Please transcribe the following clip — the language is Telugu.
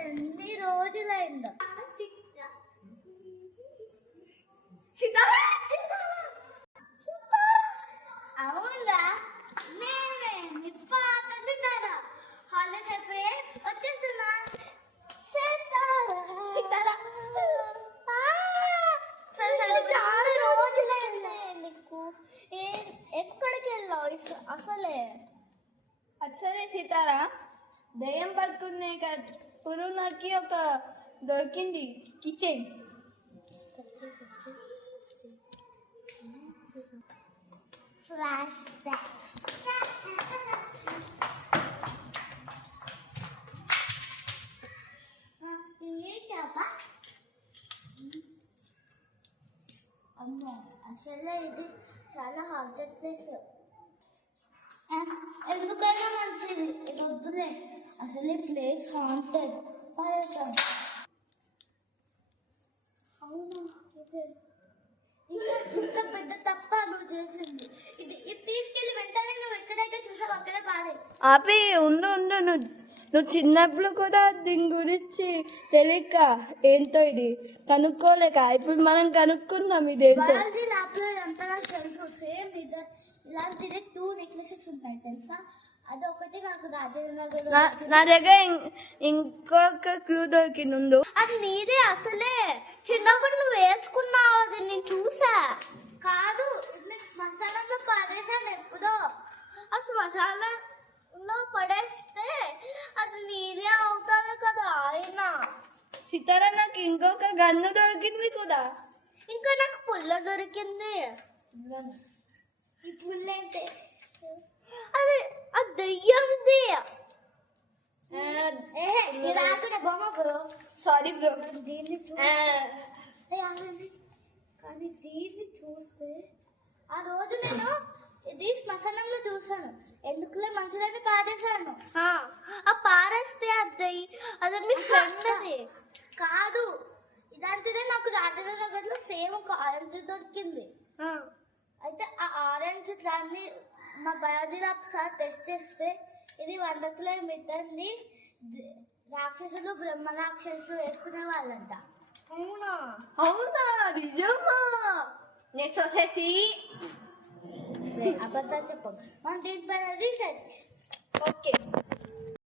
ఎన్ని రోజులైందో. అవునా, నేనే నీ పాత సితారా. హాలిడేస్ అయిపోయి వచ్చేస్తున్నా. చాలా రోజులైంది నీకు. ఎక్కడికి వెళ్ళావు అసలే? అసలే సీతారా, దయ్యం పట్టుకునే పురునకి ఒక దొరికింది కిచెన్. Flash back. అమ్మో, అసలే ఇది చాలా హార్టెడ్ ప్లేస్. ఎందుకైనా మంచిది ఇది వద్దులే. అసలు ఈ ప్లేస్ హాంటెడ్. అవును, ఇంత పెద్ద తప్ప నువ్వు చేసింది. ఇది తీసుకెళ్ళి వెంటనే నువ్వు ఎక్కడైతే చూసావు అక్కడే పాడే. ఆపి ఉండు ఉండు, నువ్వు చిన్నప్పుడు కూడా దీని గురించి తెలియక ఏంటో ఇది కనుక్కోలేక ఇప్పుడు మనం కనుక్కుందాం ఇదేంటో. ల్యాబ్లో ఎంతగా తెలుసు. సేమ్ ఇలాంటి 2 నెక్లెసెస్ ఉంటాయి తెలుసా. అదొకటి నాకు రాజేంద్ర నా దగ్గర ఇంకొక క్లూ దొరికింది. అది నీదే అసలే. చిన్నప్పుడు నువ్వు వేసుకున్నావు, అది నేను చూసా. కాదు, శ్మశానంలో పడేసాను ఎప్పుడో. ఆ శ్మశానంలో పడేస్తే అది నీదే అవుతుంది కదా. ఆయన సీతారా, నాకు ఇంకొక గన్ను దొరికింది కూడా. ఇంకా నాకు పుల్ల దొరికింది. ఈ పుల్ల ఏంటి? అది దయ్యంది. బొమ్మ బ్రో. Sorry bro. దీన్ని కానీ దీన్ని చూస్తే ఆ రోజు నేను ఇది శ్మశానంలో చూసాను. ఎందుకులే మంచిదని పారేశాను. ఆ పారేస్తే అది మీ ఫ్రెండ్ అది కాదు. ఇదంతనే నాకు రాజేంద్రనగర్లో సేమ్ ఒక ఆరెంజ్ దొరికింది. అయితే ఆ ఆరెంజ్ దాన్ని మా బయాలజీ ల్యాబ్ సార్ టెస్ట్ చేస్తే ఇది 100 కిలోమీటర్ని రాక్షసులు బ్రహ్మ రాక్షసులు వేసుకునే వాళ్ళంట. అవునా? అవునా, నిజమా? నెక్స్ట్ వచ్చేసి అబద్ధాలు చెప్పం, మనం దీనిపైన రీసెర్చ్. ఓకే.